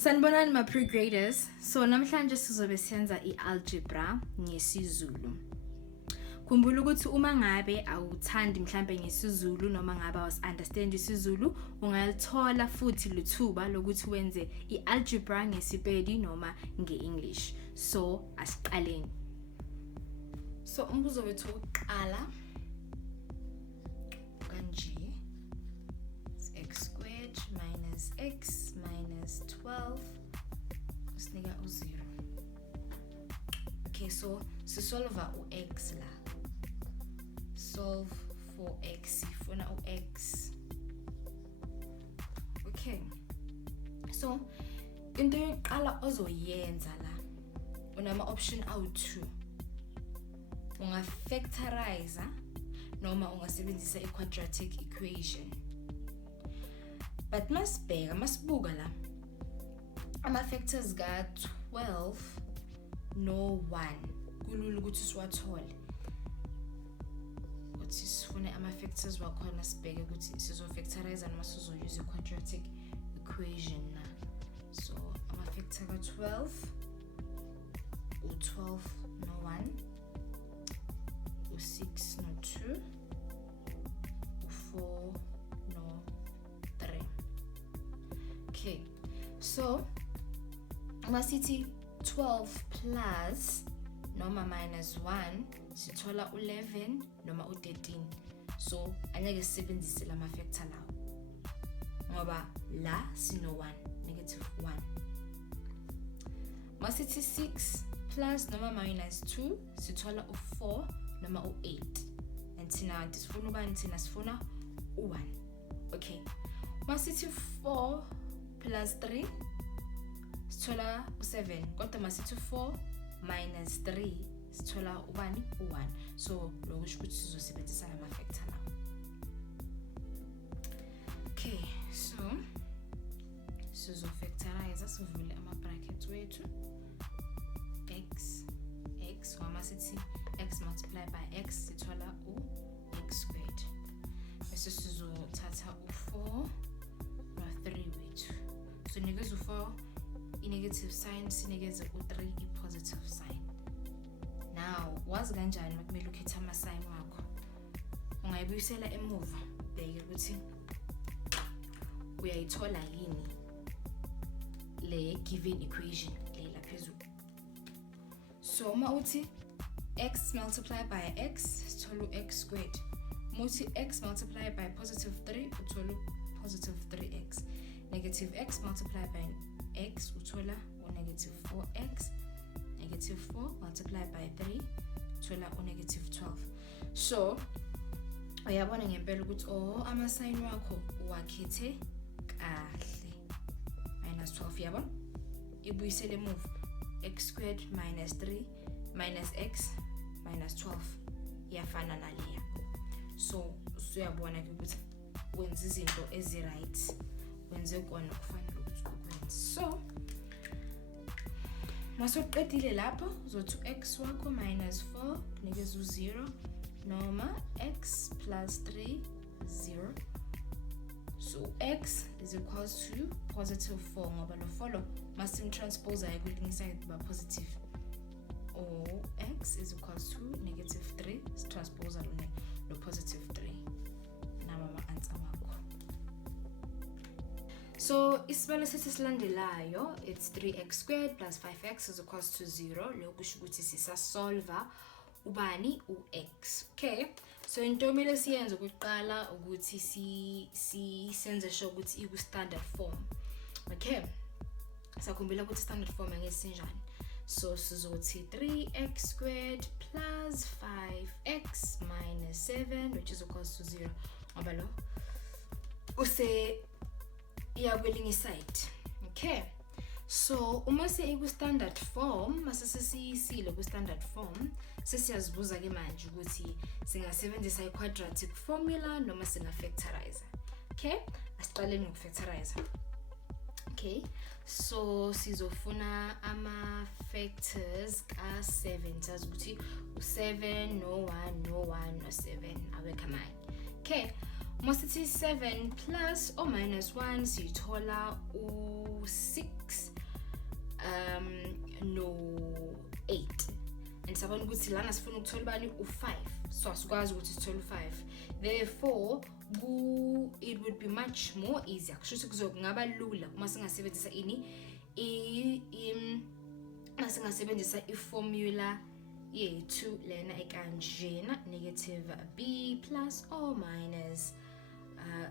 Sanibonani ma pre-graders. So namhlanje sizobe senza i-algebra ngesiZulu. Khumbula ukuthi uma ngabe awuthandi mhlambe ngesiZulu noma ngabe awusunderstand isiZulu, ungalithola futhi lithuba lokuthi wenze i-algebra ngeSepedi noma nge-English. So asiqaleni. So umbuzo wethu uqala kanje. X squared minus x minus 12 usinika u0. Okay, so solve u-x la. Solve for x sifuna u-x. Okay, so into yokuqala ozoyenza la unama option awu2. Ungafactorize noma ungasebenzisa i-quadratic equation. But masbuka la ama factors ga 12 no 1 kulula ukuthi siwathole. Uthi sifune ama factors wakhona sibheke ukuthi sizofactorize noma sizouse i-quadratic equation na. So ama factor ga 12 u12 no 1 u6 no 2 u4 no 3. Okay, so masithi 12 plus noma minus 1 sithola 11 noma u13. So anyeke sisebenzise lama factor lawo ngoba la sino 1 negative 1. Masithi 6 plus noma minus 2 sithola u4 noma u8. And thina sifuna ubani? Thina sifuna u1. Okay, masithi 4 plus 3 sithola u7 kodwa masithi 4 minus 3 sithola ubani? U1. So lokusho ukuthi sizosebenzisa lama factor lawo. Okay, so sizofactorize sivule ama brackets wethu. x ngama sithi x multiplied by x sithola u-x squared. Bese sizothatha u4 no3 wethu. So nikeza u4 i-negative sign, sinikeze u3 i-positive sign. Now, wazi kanjani kumele ukhethe ama-sign wakho? Ungayibuyisela emuva, bheke ukuthi uyayithola yini le given equation le la phezulu. So uma uthi x multiplied by x, sithola u-x squared. Uma uthi x multiplied by positive 3, uthola positive 3x. Negative x multiplied by x uthola u-negative 4x. Negative 4 multiplied by 3 uthola u-negative 12. So uyabona ngempela ukuthi ama-sign wakho uwakhethe kahle. Minus 12 yabona? Ibuyisele emuva. X squared minus 3 minus x minus 12 iyafana naleya. So uyabona ukuthi wenza izinto ezi-right. Wenze kona kufanele ukuthi ukwenze. So masuqedile lapho uzothi x wakho minus 4 nikeza u0 noma x plus 3 0. So x is equals to positive 4 ngoba lo follow masimtranspose kwelinye side ba positive. Or x is equals to negative 3 transpose lo positive 3. Nama ma-answer wakho. So isibalo sesilandelayo it's 3x squared plus 5x is equals to 0. Lokho kusho ukuthi sisasolve ubani u-x. Okay, so into kumele siyenze ukuqala ukuthi senze sure ukuthi iku standard form. Okay, sakhumbula ukuthi standard form angesinjani. So sizothi 3x squared plus 5x minus 7 which is equals to 0. Ngoba lo use iya kwelinye side. Okay, so uma siyiku standard form, masesiyisile ku standard form, sesiyazibuza ke manje ukuthi singasebenzisa i-quadratic formula noma singafactorize. Okay, asiqaleni ngokufactorize. Okay, so sizofuna ama factors ka 7. Sazi ukuthi u7 no 1 no 1 no 7 awekhamanye. Okay, Must it is 7 plus or minus 1, siyithola u6 no 8. And sabona ukuthi lana sifuna ukuthola bani u5, so asikwazi ukuthi sithole u5. Therefore it would be much more easier, kusho ukuthi kuzokungaba lula uma singasebenzisa singasebenzisa iformula yethu lena ekanjena, negative b plus or minus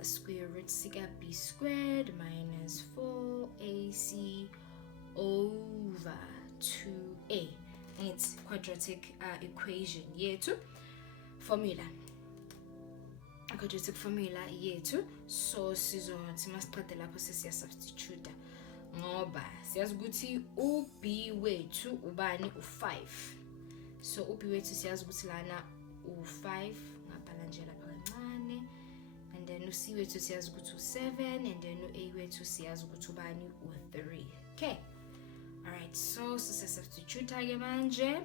square root sika b squared minus 4ac over 2a. It's quadratic equation yethu formula, a quadratic formula yethu. So sizothi masiqede lapho sesiya substitute ngoba siyazi ukuthi ub wethu ubani u5. So ub wethu siyazi ukuthi lana u5 ngabhala nje lapha kancane, and then uc wethu siyazi ukuthi u7, and then a wethu siyazi ukuthi ubani u3. Okay, all right, so substitute again manje.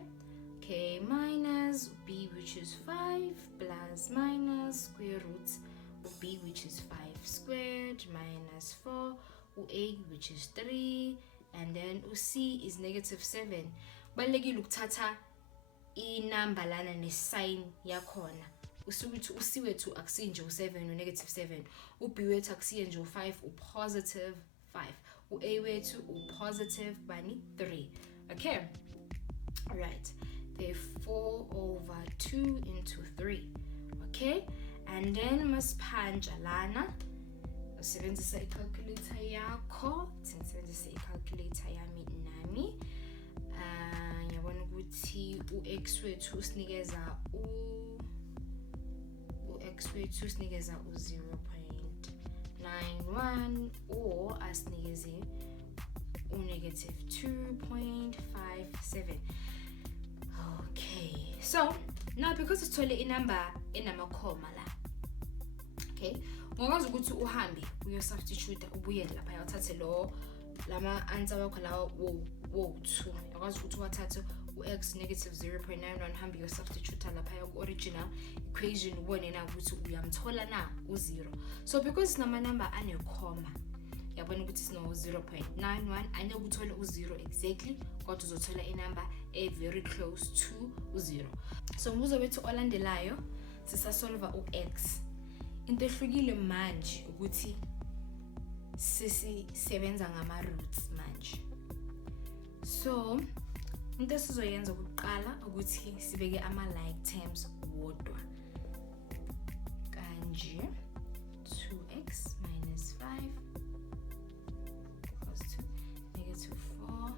Okay, minus b which is 5 plus minus square root of b which is 5 squared minus 4 a which is 3, and then c is negative 7. Balekile ukuthatha inamba lana nesign yakhona. Usukuthi uc wethu akusiye nje u7 u negative 7, ub wethu akusiye nje u5 u positive 5, a wethu u positive bani 3. Okay, all right, therefore over 2 into 3. Okay, and then masiphanja lana usebenzisa i-calculator yakho. Sisebenzisa i-calculator yami nami. Ngiyabona ukuthi u-x wethu usinikeza u-0.91 or asinikeze u-negative 2.57. Okay, so now because sithole inamba enamakhoma la, okay, ngokwazi ukuthi uhambe uyo-substitute ubuyele lapha uyathathe lama answer wakho lawo wo2, uyakwazi ukuthi wathathe u-x negative 0.91 hambe uyo-substitute lapha ku-original equation ubone na ukuthi uyamthola na u0. So because namanamba anekhoma, yabona ukuthi sino 0.91 anye ukuthola u0 exactly, kodwa uzothola inamba very close to u0. So umbuzo wethu olandelayo sisasolva u-x. Into ehlukile manje ukuthi sisisebenza ngama-roots manje. So into esizoyenza ukuqala ukuthi sibeke ama-like terms wodwa kanje. 2x minus 5 equals to negative 4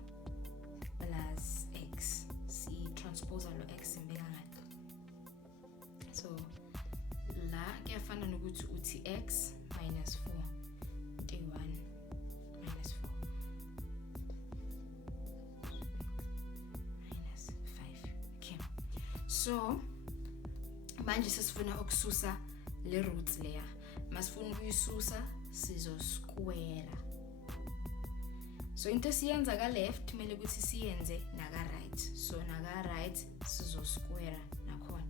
plus x. Si-transpose lo x simbeka ngani. So la kuyafana nokuthi uthi x minus 4 into 1 minus 4 minus 5. Okay, so manje sesifuna ukususa le roots leya. Masifuna ukuyisusa sizo-square. So into siyenza ka left kumele ukuthi siyenze naka right. So naka right sizo-square nakhona.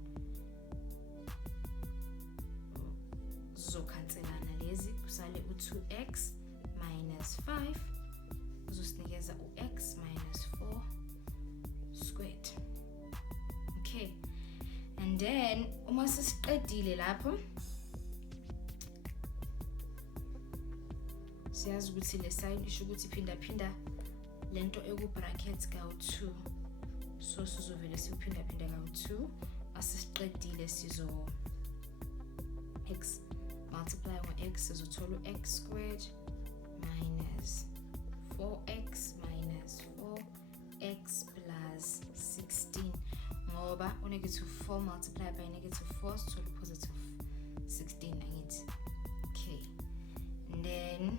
Zokhanselana lezi kusale u2x minus 5 uzosinikeza u-x minus 4 squared. Okay, and then uma sesiqedile lapho siyazi ukuthi le sign isho ukuthi phinda lento eku-bracket ka-2. So sizovele siphinda ka-2. Asisiqedile sizo x multiply ngo-x sizothola u-x squared minus 4x minus 4x plus 16 ngoba u-negative 4 multiply by negative 4 sithola positive 16 angithi. Okay, and then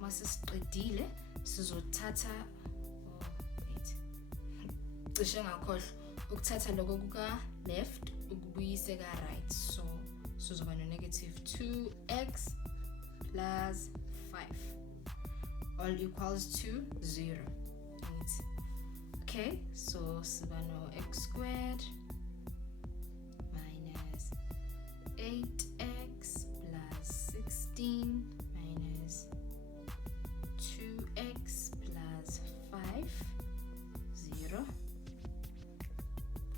masisiqedile sizothatha cishe ngakhohlwa ukuthatha lokho kuka left ukubuyise ka right. So sizoba no negative 2x plus 5 all equals to 0. Okay, so siba no x squared minus 8x plus 16 minus 2x plus 5, 0.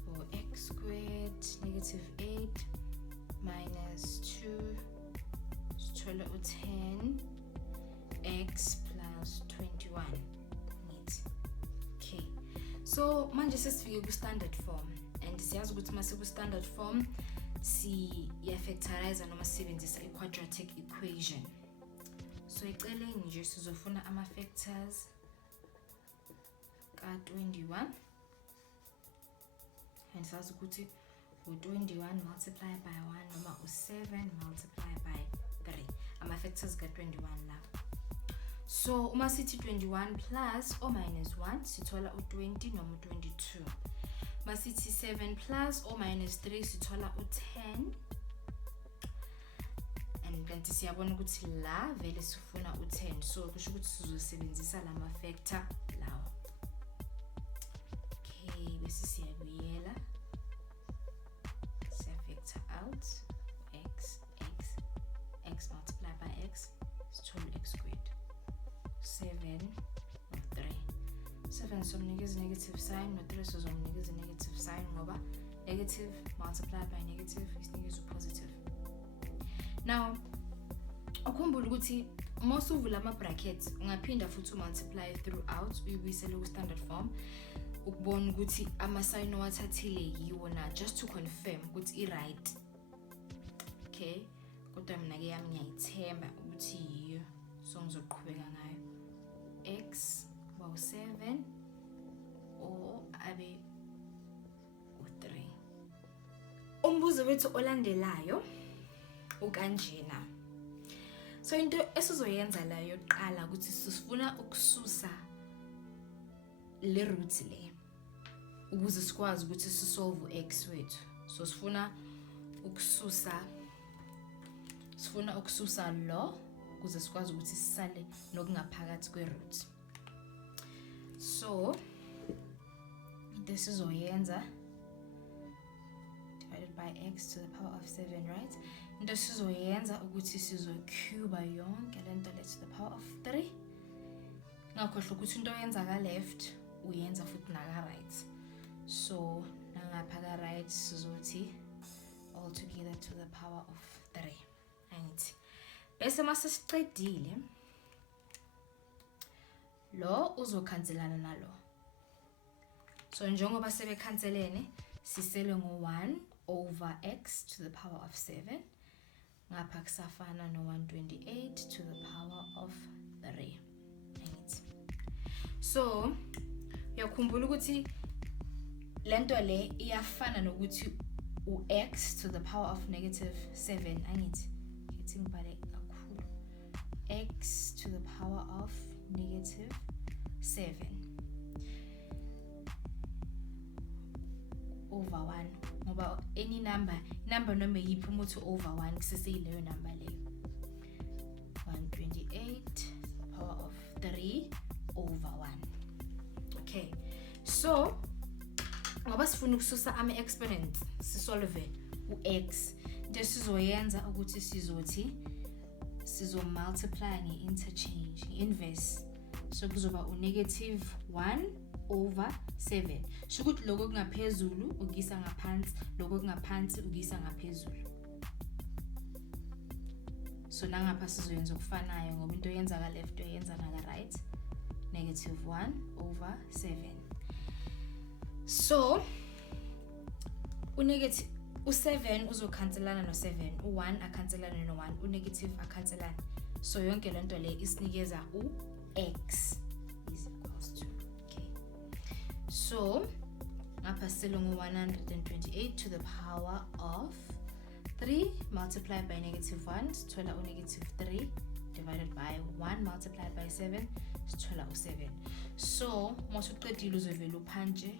For x squared, negative 8 minus 2, sithola 10, x plus 21. Neat. Okay. So manje sesifike ku standard form, and siyazi ukuthi mase ku standard form factorize noma sisebenzisa i quadratic equation. So eceleni nje sizofuna ama factors ka 21, and sazi ukuthi u21 multiplied by 1 noma u7 multiplied by 3, ama factors ka 21 la. So uma sithi 21 plus or minus 1 sithola u20 noma u22. Masithi 7 plus or minus 3 sithola u10, and kanti siyabona ukuthi la vele sifuna u10, so kusho ukuthi sizosebenzisa lama factor lawa. Okay, bese siyabuyela siya factor out x multiplied by x sithola x squared 7 no 3. 7 somnikeza negative sign, no 3 somnikeza negative sign ngoba negative multiplied by negative isinikeza positive. Now ukhumbula ukuthi most uvula ama brackets ungaphinda futhi multiply throughout uyibuyisele ku standard form ukubona ukuthi ama sign owathathile yiwo na, just to confirm ukuthi I right. Okay, kodwa mina ke yami ngiyayithemba ukuthi yiyo, so ngizoqhubeka ngayo. X wow 7 or abe u3. Umbuzo wethu olandelayo ukanjena. So into esizoyenza la yokuqala ukuthi sifuna ukususa le root le ukuze sikwazi ukuthi sisolve x wethu. So sifuna ukususa lo ukuze sikwazi ukuthi sisale nokungaphakathi kwe root. So this is oyenza divided by x to the power of 7, right? Into sizoyenza ukuthi sizocube yonke lento le to the power of 3. Ngakhohlwa ukuthi into oyenza ka left uyenza futhi naka right. So nangapha ka right sizothi all together to the power of 3. Right? Bese mase siqedile lo uzokhanselana nalo. So njengoba sebekhanselene sisele ngo1 over x to the power of 7. Ngapha kusafana no 128 to the power of 3. Right? So uyakhumbula ukuthi lento le iyafana nokuthi u-x to the power of negative 7. Angithi getting bale kakhulu. X to the power of negative 7 over 1 ngoba any number noma yiphi umuthi over 1 kuseseleyo number leyo. 128 power of 3 over 1. Okay, so ngoba sifuna ukususa ama exponents sisolve u-x, nje sizoyenza ukuthi sizo multiply nge-interchange, inverse. So kuzoba u-negative 1 over 7. Shukuthi lokho kungaphezulu ukuyisa ngaphansi, lokho kungaphansi ukuyisa ngaphezulu. So nangapha sizoyenza okufanayo ngoba into yenza ka left yenza na ka right. Negative 1 over 7. So u7 uzokhanselana no7, u1 akhanselana no1, u-negative akhanselana. So yonke lento le isinikeza u-x is equals to, okay. So ngapha silo ngo128 to the power of 3 multiplied by negative 1 sithola u-negative 3 divided by 1 multiplied by 7 sithola u7. So masuqedile uzovela uphanje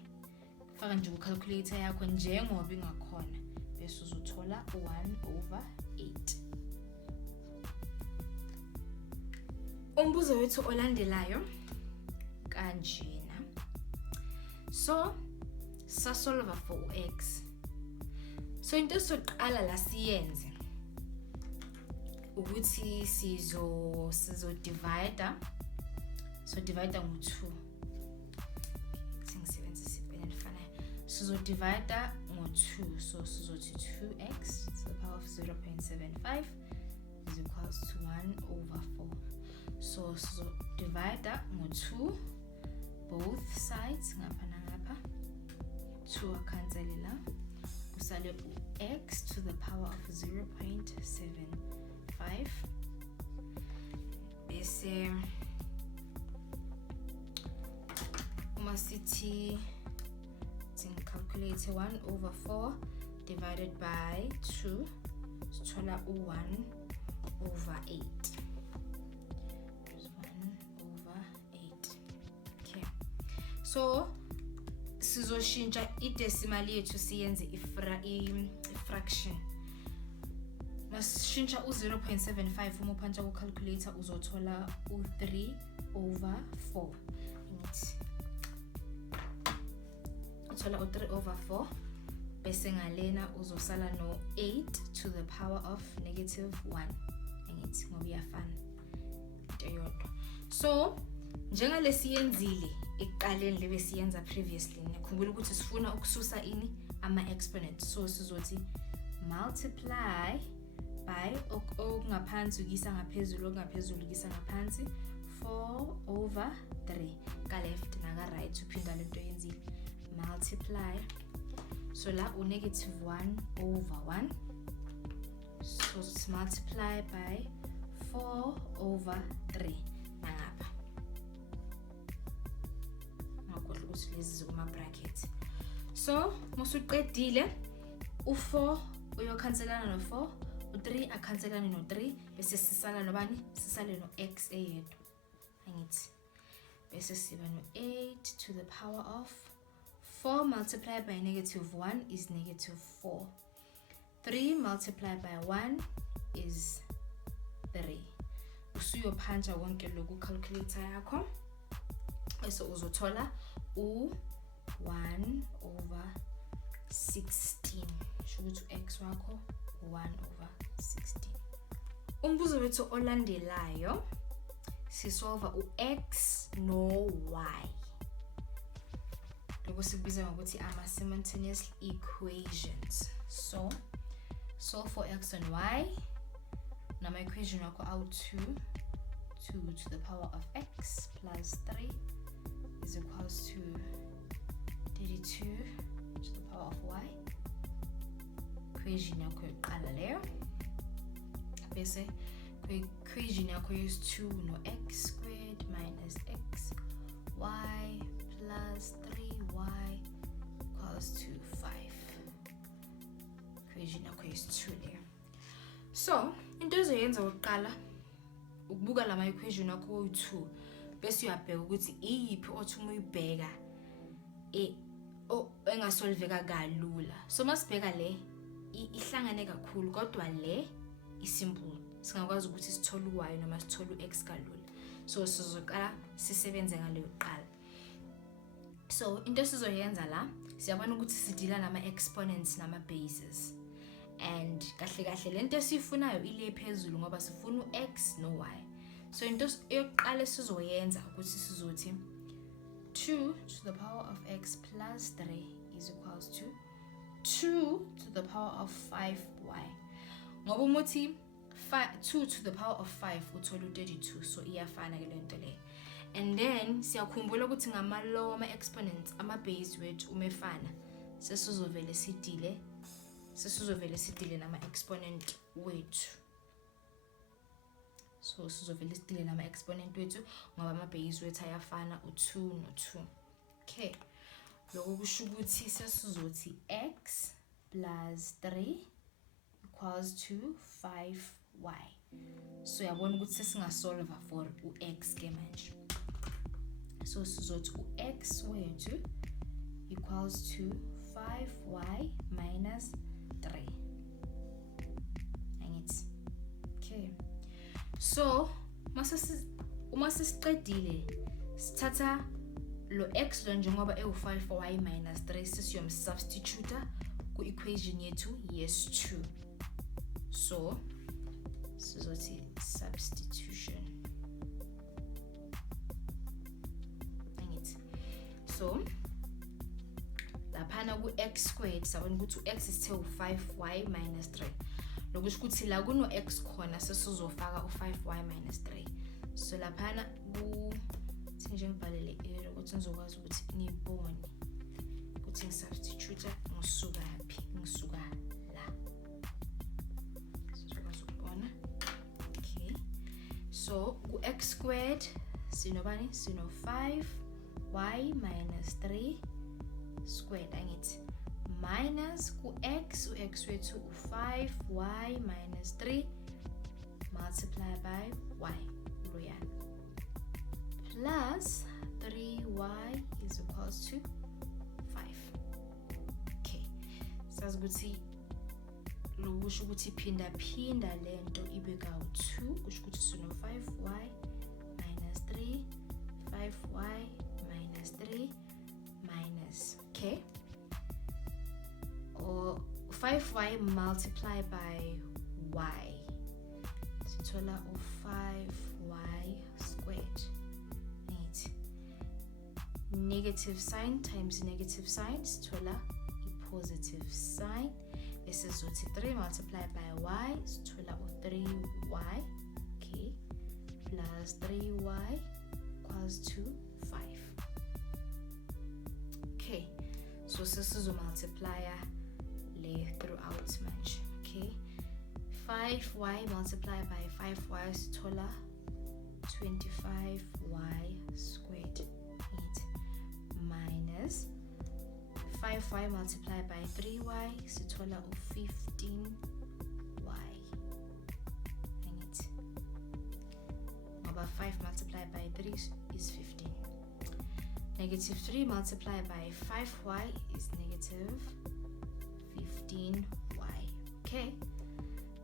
faka nje ucalculator yakho njengoba ingakhona bese uzothola 1 over 8. Umbuzo wethu olandelayo kanjena. So sasolve for x. So into soqala la siyenze ukuthi sizo divide ngo2. Singisebenzisa ipeni elifanayo. Sizo divide ngo2. So sizothi 2x to the power of 0.75 is equals to 1/4. So sizo divide ngo2 both sides ngapha nangapha. 2 cancel la. Kusale x to the power of 0.75 bese uma sithi calculate 1/4 divided by 2 sithola 1/8. There's 1/8. Okay, so sizoshintsha idecimal yethu siyenze ifraction. Masishintsha u0.75 uma uphantsa ku calculator uzothola u3/4. Uthola u3/4 bese ngalena uzosala no 8 to the power of -1. Ngithi ngoba iyafana into eyodwa. So njengalesi yenzile ekuqaleni lebe siyenza previously, ngikhumbula ukuthi sifuna ukususa ini ama exponents. So sizothi multiply by okungaphansi ukisa ngaphezulu, okungaphezulu ukisa ngaphansi, 4/3 ka left na ka right uphinda lento yenzile multiply. So la -1/1. So it's multiply by 4/3 nangapha. Ngakho ukuthi lezi kuma brackets. So musuqedile u4 uyokhanselana no4, u3 akhanselana no3 bese sisala nobani? Sisale no x eyedwa. Angithi bese siba no 8 to the power of 4 multiplied by -1 is -4. 3 multiplied by 1 is 3. Usuyophanja konke lokhu calculator yakho bese uzothola u1/16. Shukuthi x wakho 1/16. Umbuzo wethu olandelayo sisolve ux no y. Lokho sikubiza ngokuthi ama simultaneous equations. So solve for x and y. Nama equation yakho awu2 to the power of x plus 3 is equals to 32 to the power of y. Equation yakho yokuqala leyo. Bese equation yakho yesi2 no x squared minus x y plus 3y equals to 5. Equation yakho yesi2 leyo. So into ezoyenza ukuqala ukubuka lama equation akho u2 bese uyabheka ukuthi iyiphi othi uma uyibheka engasolveka kalula. So masibheka le ihlangane kakhulu kodwa le isimple, singakwazi ukuthi sithole y noma sithole x kalula. So sizoqala sisebenze ngale yokuqala. So into sizoyenza la siyabona ukuthi sidila nama exponents nama bases. And kahle lento esifunayo ile phezulu ngoba sifuna x no y. So into eyokuqala sizoyenza ukuthi sizothi 2 to the power of x plus 3 is equals to 2 to the power of 5y. Ngoba umuthi 2 to the power of 5 uthola 32, so iyafana ke lento le. And then siyakhumbula ukuthi ngama lower ama exponents ama base wethu umefana sesizovele sidile nama exponent wethu. So sizovele sidile nama exponent wethu ngoba ama base wethu ayafana u2 no2. Okay, lokho kusho ukuthi sesizothi x plus 3 equals to 5y. So yabona ukuthi sesingasolve for u-x ke manje. So sizothi u-x wethu equals to 5y minus 3. Angithi. Okay. So uma sesiqedile sithatha lo x lo njengoba ewu5y minus 3 sisiyom substitute ku equation yethu yes2. So sizothi substitution. Angithi so laphana ku x squared sabona ukuthi x isithe u5y minus 3. Lokusho ukuthi la kuno x khona sesizofaka u5y minus 3. So laphana ku sinje ngibhalele error ukuthi nizokwazi ukuthi nibone ukuthi ngisubstitute ngisuka laphi ngisuka la. Sizokwazi ukubona. Okay. So ku x squared sinobani sino 5y minus 3 squared angithi minus ku x u-x wethu u5y minus 3 multiply by y loya plus 3y is equals to 5. Okay, sazi ukuthi lokusho ukuthi phinda lento ibe ka2 kusho ukuthi sino 5y minus 3 5y minus 3 minus, okay, or 5y multiplied by y sithola u5y squared. Right. Negative sign times negative sign sithola i-positive sign. This is 3 multiplied by y sithola u3y, okay, plus 3y equals to 5. Okay, so this is a multiplier lay throughout much. Okay, 5y multiplied by 5y is tola 25y squared. 8 minus 5y multiplied by 3y is tola 15y. And it about 5 multiplied by 3 is 15. Negative 3 multiplied by 5y is negative 15y. Okay.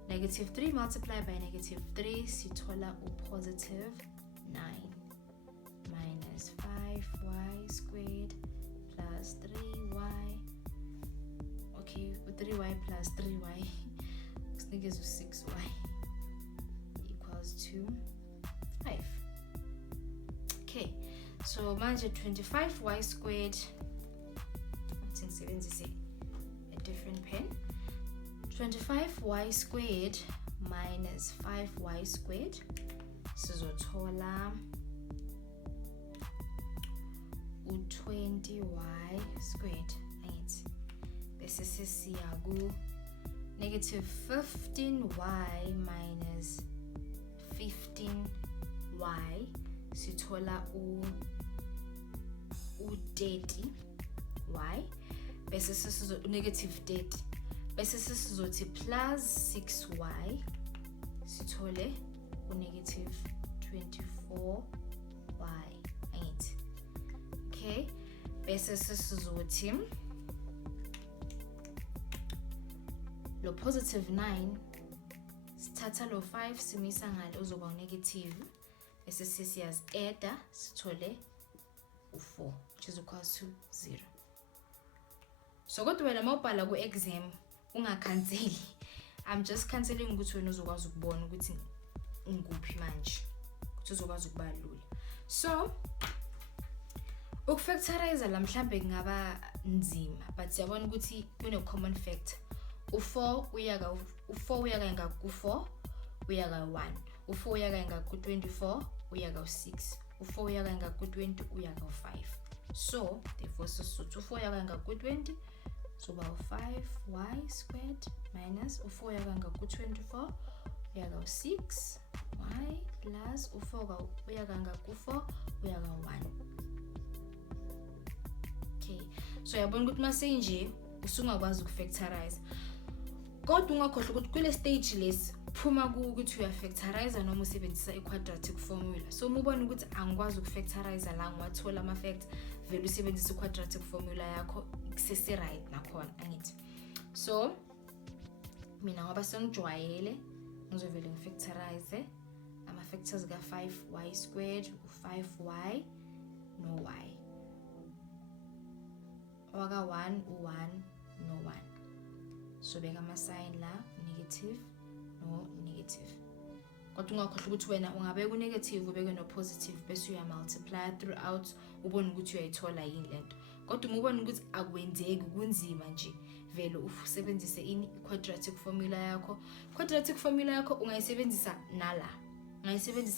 Negative 3 multiplied by negative 3 sithola positive 9 minus 5y squared plus 3y. Okay, with 3y plus 3y is 6y equals to 5. Okay. So manje 25y squared, since a different pen, 25y squared minus 5y squared sizothola u20y squared. Right, bese sesiya ku negative 15y minus 15y sithola u30y bese sesizo negative 30 bese sesizothi plus 6y sithole u-negative 24y. Right. Okay, bese sesizothi lo positive 9 sithatha lo 5 simisa ngale uzoba u-negative bese sesiyazi adda sithole u4 which is equals to 0. So kodwa wena mawubhala ku exam ungakhanseli, I'm just cancelling ukuthi wena uzokwazi ukubona ukuthi ngikuphi manje ukuthi uzokwazi ukubala lula. So ukufactorize la mhlambe kungaba nzima but siyabona ukuthi kune common factor. U4 uyaka ku4 uyaka 1, u4 uyaka ku24 uyaka u6, u4 uyaka ku20 uyaka u5. So therefore sisuthu u4 uyaka ku20 so about 5y squared minus u4 uyaka ku24 uyaka u6y plus u4 uyaka ku4 uyaka 1. Okay, so yabona ukuthi mase nje usungakwazi ukufactorize kodwa ungakhohlwa ukuthi kule stage lesi phuma ukuthi uyafactorize noma usebenzisa i-quadratic formula. So mubona ukuthi angikwazi ukufactorize la ngiwathola ama-facts vele usebenzisa i-quadratic formula yakho kusese right nakhona angithi. So mina ngoba sengijwayele ngizovele ngifactorize ama-factors ka5y squared u5y no y waka 1 u1 no 1. So beka ama sign la negative no negative. kodwa ungakhohlwa ukuthi wena ungabeka u-negative ubeke no-positive bese uya-multiply throughout ubone ukuthi uyayithola yini lento. Kodwa uma ubona ukuthi akwenzeki kunzima nje vele usebenzise i-quadratic formula yakho. Quadratic formula yakho ungayisebenzisa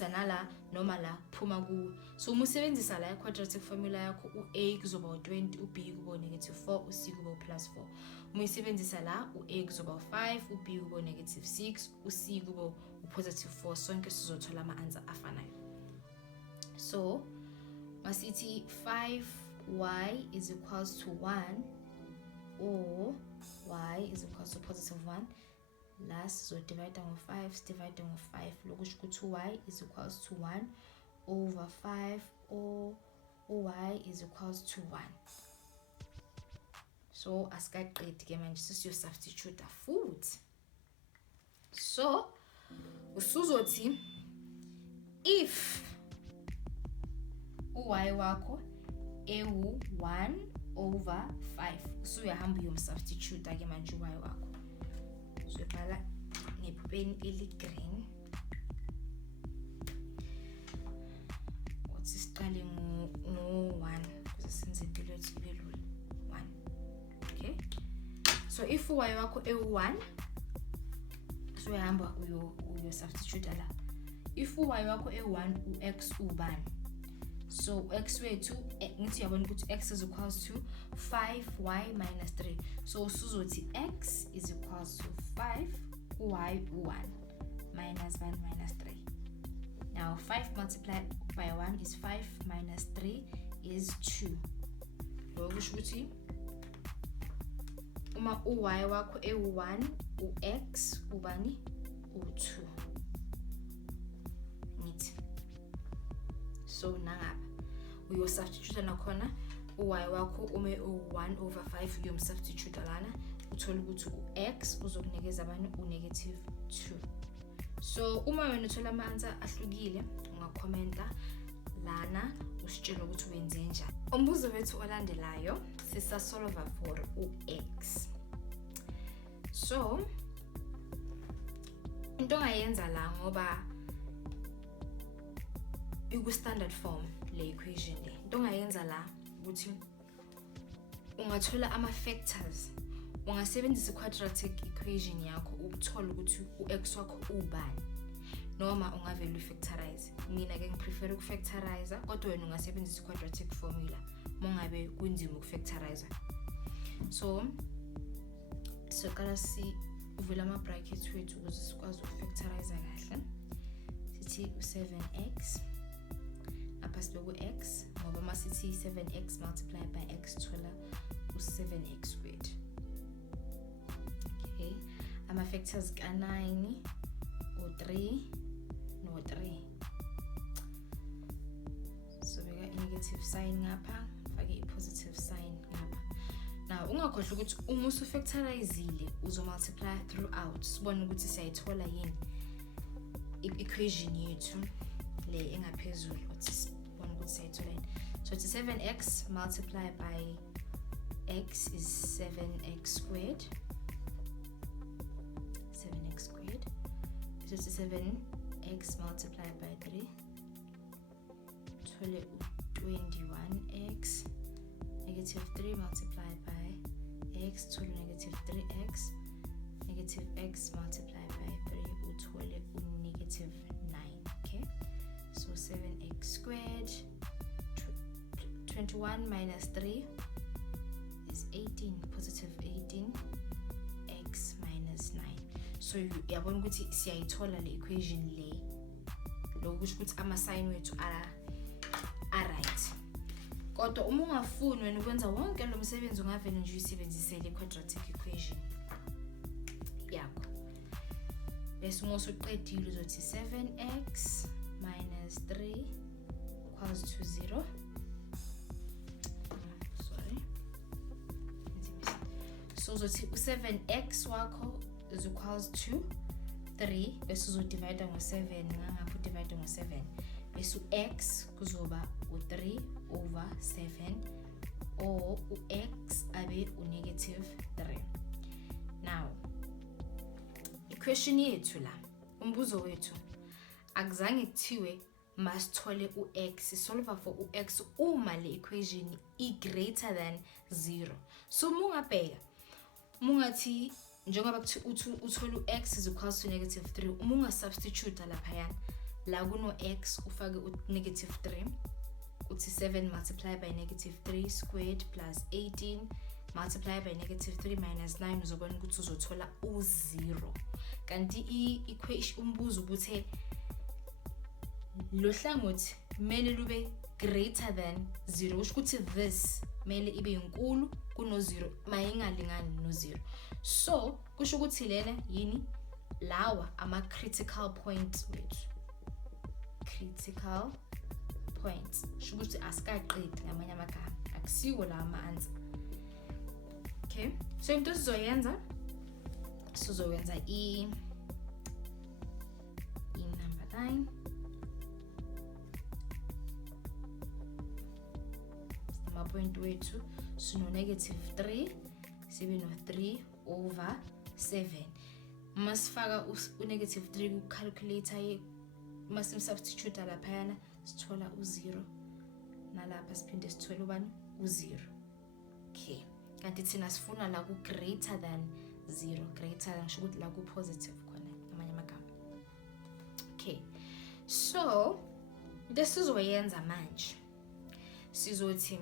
nala noma la phuma ku. So uma usebenzisa la i-quadratic formula yakho u-a kuzoba u-20, u-b kuba u-4, u-c kuba u-+4. Uma usebenzisa la u-a kuzoba u-5, u-b kuba u-6, u-c kuba u-4. Sonke sizothola ama-answer afanayo. So masithi 5y is equals to 1 or y is equals to +1. Last, so divide ngo-5, divide ngo-5. Lokusho ukuthi y is equals to 1 over 5 or y is equals to 1. So asikaqedi ke manje sesiyosubstitute futhi. So usuzothi if y wakho ewu-1 over 5 usuyahamba uyomsubstitute ke manje y wakho. So bhala ngepeni eli-green. Uthi siqale ngo-1 ukuze senze impilo yethu ibe lula. 1. Okay? So if y wakho ewu-1 usuyahamba uyosubstitute la. If y wakho ewu-1 u-x ubani? So x wethu ngithi uyabona ukuthi x is equals to 5y minus 3. So usuzothi x is equals to 5y 1 minus 1 minus 3. Now 5 multiplied by 1 is 5 minus 3 is 2. Lokusho ukuthi uma u-y wakho ewu-1 u-x ubani u-2. Ngithi so nangapha uyosubstitute nakhona u-y wakho ume u-1 over 5 uyomsubstitute lana uthola ukuthi u-x uzokunikeza abanye u-2. So uma wena uthola ama-answer ahlukile ungakhomenta lana usitshela ukuthi wenze njani. Umbuzo wethu olandelayo sisasolva for u-x. So into ongayenza la ngoba iku-standard form le equation le. Into ongayenza la ukuthi ungathola ama-factors. Ungasebenzisa i-quadratic equation yakho ukuthola ukuthi u-x wakho ubani. Noma ungavele u-factorize. Mina ke ngiprefer uku-factorize kodwa wena ungasebenzisa i-quadratic formula mongabe kunzima uku-factorize. So siqala uvela ama-brackets wethu ukuze sikwazi uku-factorize kahle. Sithi u-7x apha sibeke x ngoba masithi 7x multiplied by x thola u-7x squared. Okay, ama-factors ka-9 u-3 no-3. So beka i-negative sign ngapha, fake i-positive sign ngapha. Now ungakhohlwa ukuthi uma usu-factorizile uzo-multiply throughout sibone ukuthi siyayithola yini i-equation yethu le engaphezulu uthi sibone ukuthi siyayithola yini. So it's 7x multiplied by x is 7x squared. 7x squared. So it's 7x multiplied by 3. Total 21x. Negative 3 multiplied by x. Total negative 3x. Negative x multiplied by 3. Total negative 9. Okay. So 7x squared. 21 minus 3 is 18. Positive 18. X minus 9. So yabona ukuthi siyayithola le equation le. Lokusho ukuthi ama-sign wethu right. Kodwa uma ungafuni wena ukwenza wonke lo msebenzi ungavele nje uyisebenzisele i-quadratic equation yakho. Bese uma usuqedile uzothi 7x minus 3 equals to 0. So uzothi u-7x wakho is equals to 3 bese uzodivide ngo-7 ngangapha udivide ngo-7 bese u-x kuzoba u-3 over 7 or u-x abe u-negative 3. Now, i-question yethu la, umbuzo wethu akuzange kuthiwe masithole u-x, solve for u-x uma le equation i-greater than 0. So mungabheka, mungathi njengoba uthole u-x is equals to -3, uma ungasubstitute laphayana la kuno-x ufake u-3, uthi 7 multiplied by -3 squared plus 18 multiplied by -3 minus 9, uzobona ukuthi uzothola u-0. Kanti i-equation umbuzo ubuthe lo hlangothi mele lube greater than 0, kusho ukuthi this mele ibe inkulu kuno-0 mayingalingani no-0. So kusho ukuthi lena yini, lawa ama-critical points wethu, critical points, kusho ukuthi asikaqedi ngamanye amagama, akusiwo la ama-answer. Okay, so into sizoyenza i-number 9. Point wethu sino -3 sibe no 3 over 7. Masifaka u-3 ku-calculator masimsubstitute laphayana sithola u-0, nalapha siphinde sithole ubani u-0. Okay, kanti thina sifuna la ku-greater than 0, greater than kusho ukuthi la ku-positive khona ngamanye amagama. Okay, so lesizoyenza manje sizothi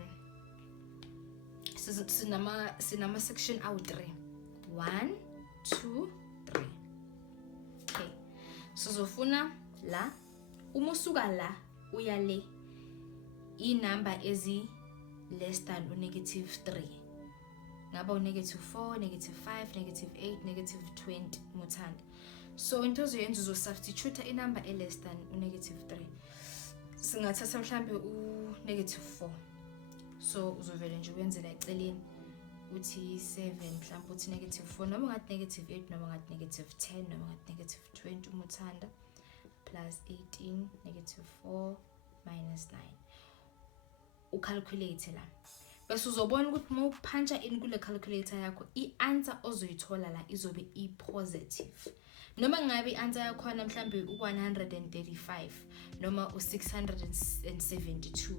sinama section awu-3, 1 2 3. Okay, sizofuna la uma usuka la uya le inamba ezi less than u-3, ngaba u-4, -5, -8, -20 muthanda. So into ozoyenza uzosubstitute inamba e-less than u-3. Singathatha mhlambe u-4, so uzovele nje wenzela eceleni uthi 7 mhlawumbe uthi -4, noma ungathi -8, noma ungathi -10, noma ungathi -20 umuthanda, plus 18 -4 minus 9. Ucalculate la bese uzobona ukuthi uma upuncha in kule calculator yakho i-answer ozoyithola la izobe i-positive, noma ngabe i-answer yakho mhlawumbe u-135 noma u-672,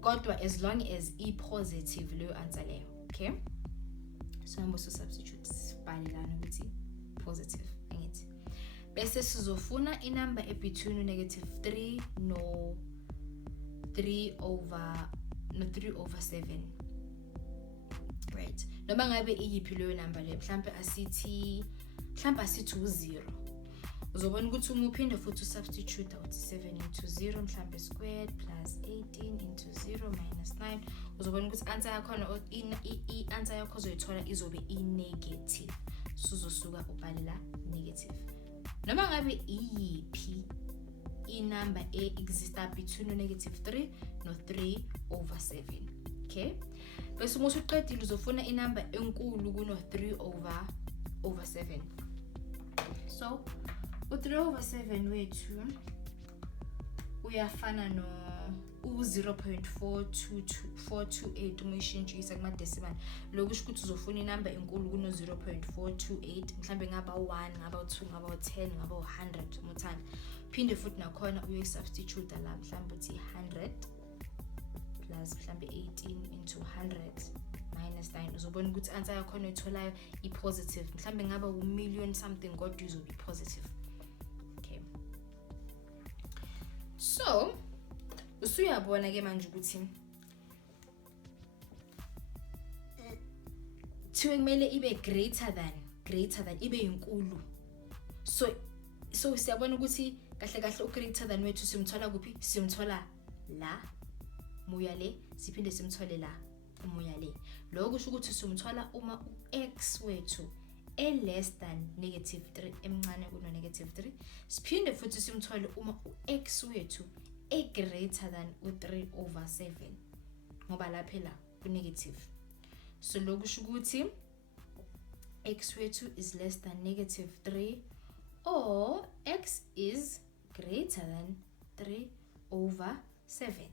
kodwa as long as i-positive leyo answer leyo. Okay, so manje substitute sibhale lana ukuthi positive angithi, bese sizofuna inamba between -3 no 3 over 7, right? Noma ngabe iyiphi leyo number leyo, mhlambe asithi u-0, uzobona ukuthi uma uphinde futhi usubstitute uthi 7 into 0 mhlambe squared plus 18 into 0 minus 9, uzobona ukuthi answer yakho i-answer yakho ozoyithola izobe i-negative, so uzosuka ubhalela negative. Noma ngabe iyiphi inamba exista between -3 no 3 over 7. Okay, bese uma usuqedile uzofuna inamba enkulu kuno 3 over 7. So u-3 over 7 wethu uyafana no u-0.428 uma uyishintshisa kuma-decimal. Lokhu kusho ukuthi uzofuna inamba enkulu kuno 0.428, mhlambe ngaba u-1, ngaba u-2, ngaba u-10, ngaba u-100 umuthanda. Phinde futhi nakhona uyoyi-substitute la, mhlambe uthi 100 plus mhlambe 18 into 100 minus 9, uzobona ukuthi answer yakho oyitholayo i-positive, mhlambe ngaba u-1,000,000 something kodwa izobe i-positive. Okay, so usuyabona ke manje ukuthi thiwe kumele ibe greater than ibe inkulu. So siyabona ukuthi kahle u-greater than wethu simthola kuphi? Simthola la muya le, siphinde simthole la umuya le. Lokho kusho ukuthi simthola uma u-x wethu less than -3, emncane kuno -3, siphinde futhi simthole uma u-x wethu greater than u-3 over 7, ngoba lapha la ku-negative. So lokho kusho ukuthi x wethu is less than -3 or x is greater than 3 over 7.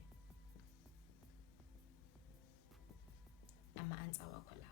Ama-answer wakho la.